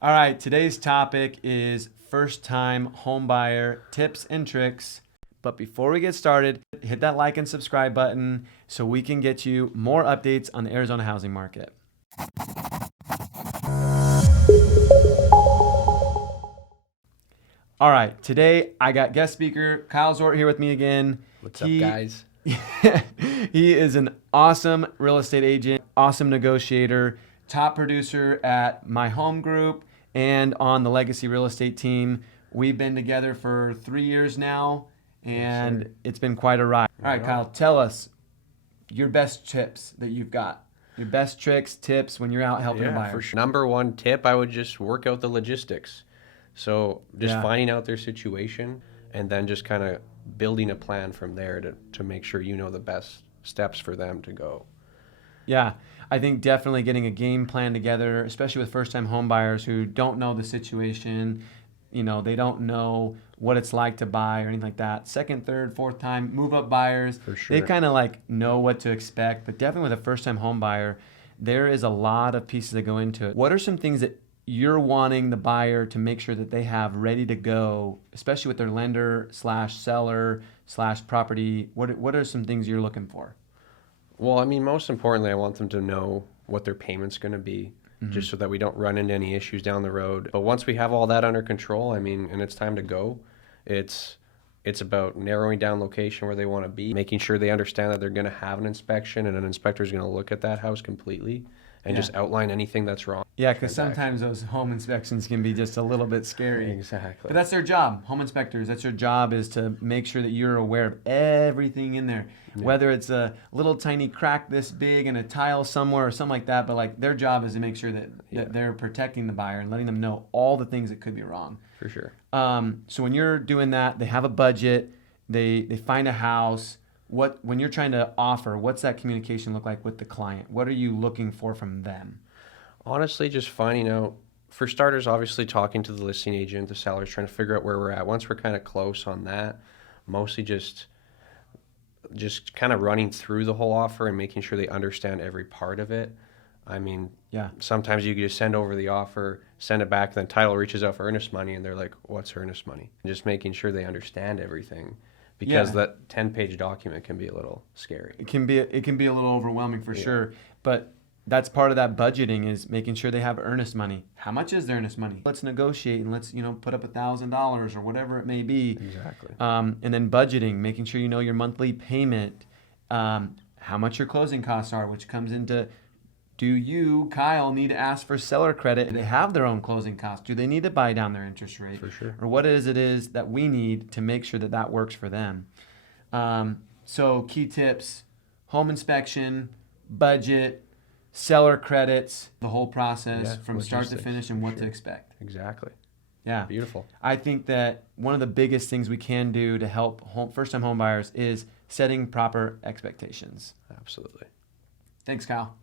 All right, today's topic is first-time home buyer tips and tricks. But before we get started, hit that like and subscribe button so we can get you more updates on the Arizona housing market. All right, today I got guest speaker Kyle Zort here with me again. What's up, guys? He is an awesome real estate agent, awesome negotiator, top producer at my home group and on the Legacy Real Estate team. We've been together for 3 years now, and Yes, it's been quite a ride. All right, Kyle, tell us your best tips that you've got. Your best tricks, tips when you're out helping a buyer. For sure. Number one tip, I would just work out the logistics. So just finding out their situation and then just kind of building a plan from there to make sure you know the best steps for them to go. Yeah, I think definitely getting a game plan together, especially with first-time home buyers who don't know the situation, they don't know what it's like to buy or anything like that. Second, third, fourth time move-up buyers, For sure. they kind of know what to expect. But definitely with a first-time home buyer, there is a lot of pieces that go into it. What are some things that you're wanting the buyer to make sure that they have ready to go, especially with their lender / seller / property? What are some things you're looking for? Well, I mean, most importantly, I want them to know what their payment's going to be, just so that we don't run into any issues down the road. But once we have all that under control, I mean, and it's time to go, it's about narrowing down location where they want to be, making sure they understand that they're going to have an inspection and an inspector is going to look at that house completely and just outline anything that's wrong. Yeah, because sometimes those home inspections can be just a little bit scary. Exactly. But that's their job. Home inspectors, that's their job, is to make sure that you're aware of everything in there. Yeah. Whether it's a little tiny crack this big in a tile somewhere or something like that, but their job is to make sure that they're protecting the buyer and letting them know all the things that could be wrong. For sure. So when you're doing that, they have a budget, they find a house. When you're trying to offer, what's that communication look like with the client? What are you looking for from them? Honestly, just finding out, for starters, obviously talking to the listing agent, the sellers, trying to figure out where we're at. Once we're kind of close on that, mostly just kind of running through the whole offer and making sure they understand every part of it. I mean, sometimes you can just send over the offer, send it back, then title reaches out for earnest money, and they're like, what's earnest money? And just making sure they understand everything. Because that 10-page document can be a little scary. It can be a little overwhelming for sure. But that's part of that budgeting, is making sure they have earnest money. How much is their earnest money? Let's negotiate and let's put up $1,000 or whatever it may be. Exactly. And then budgeting, making sure you know your monthly payment, how much your closing costs are, which comes into, do you, Kyle, need to ask for seller credit? Do they have their own closing costs? Do they need to buy down their interest rate? For sure. Or what it is that we need to make sure that works for them? So key tips: home inspection, budget, seller credits, the whole process from start to finish, and what to expect. Exactly. Yeah. Beautiful. I think that one of the biggest things we can do to help first-time home buyers is setting proper expectations. Absolutely. Thanks, Kyle.